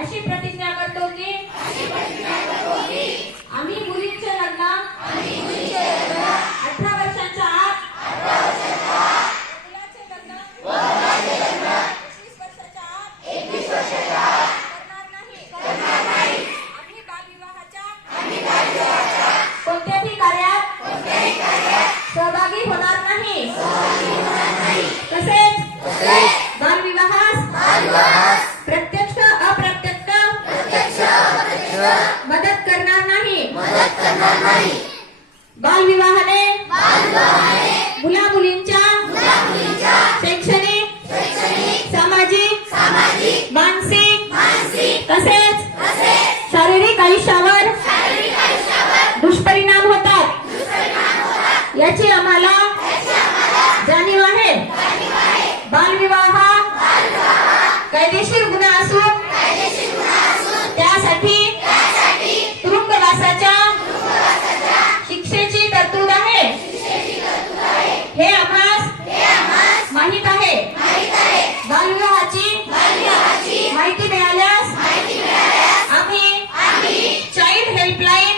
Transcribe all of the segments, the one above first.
अशी प्रतिज्ञा करतो की आम्ही मुलींचे लग्न 18 वर्षांच्या आत मुलाचे लग्न 21 वर्षाच्या आत करणार नाही. आम्ही बालविवाहाच्या कोणत्याही कार्यात सहभागी होणार नाही. तसेच बालविवाहास प्रत्यक्ष अप्रत्यक्ष मदत करणार नाही. बालविवाहाने मुला मुलींच्या शैक्षणिक सामाजिक मानसिक तसेच शारीरिक आयुष्यावर दुष्परिणाम होतात. याची आम्हाला जाणीव आहे. बालविवाह कायदेशीर गुन्हा असून त्यासाठी तुरुंगवासाच्या शिक्षेची तरतूद आहे. हे आम्हास माहित आहे. बालविवाहाची माहिती मिळाल्यास आम्ही चाइल्ड हेल्पलाईन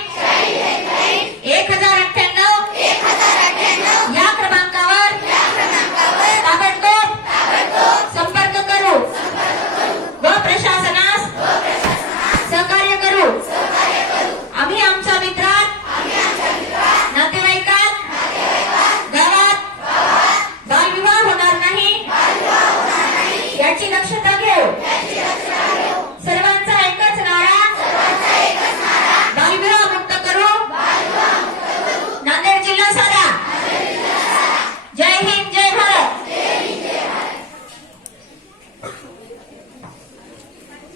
1098 या क्रमांकावर ताबडतोब संपर्क करू व प्रशासनास सहकार्य करू. आम्ही आमच्या मित्रात नातेवाईकात गावात बालविवाह होणार नाही याची दक्षता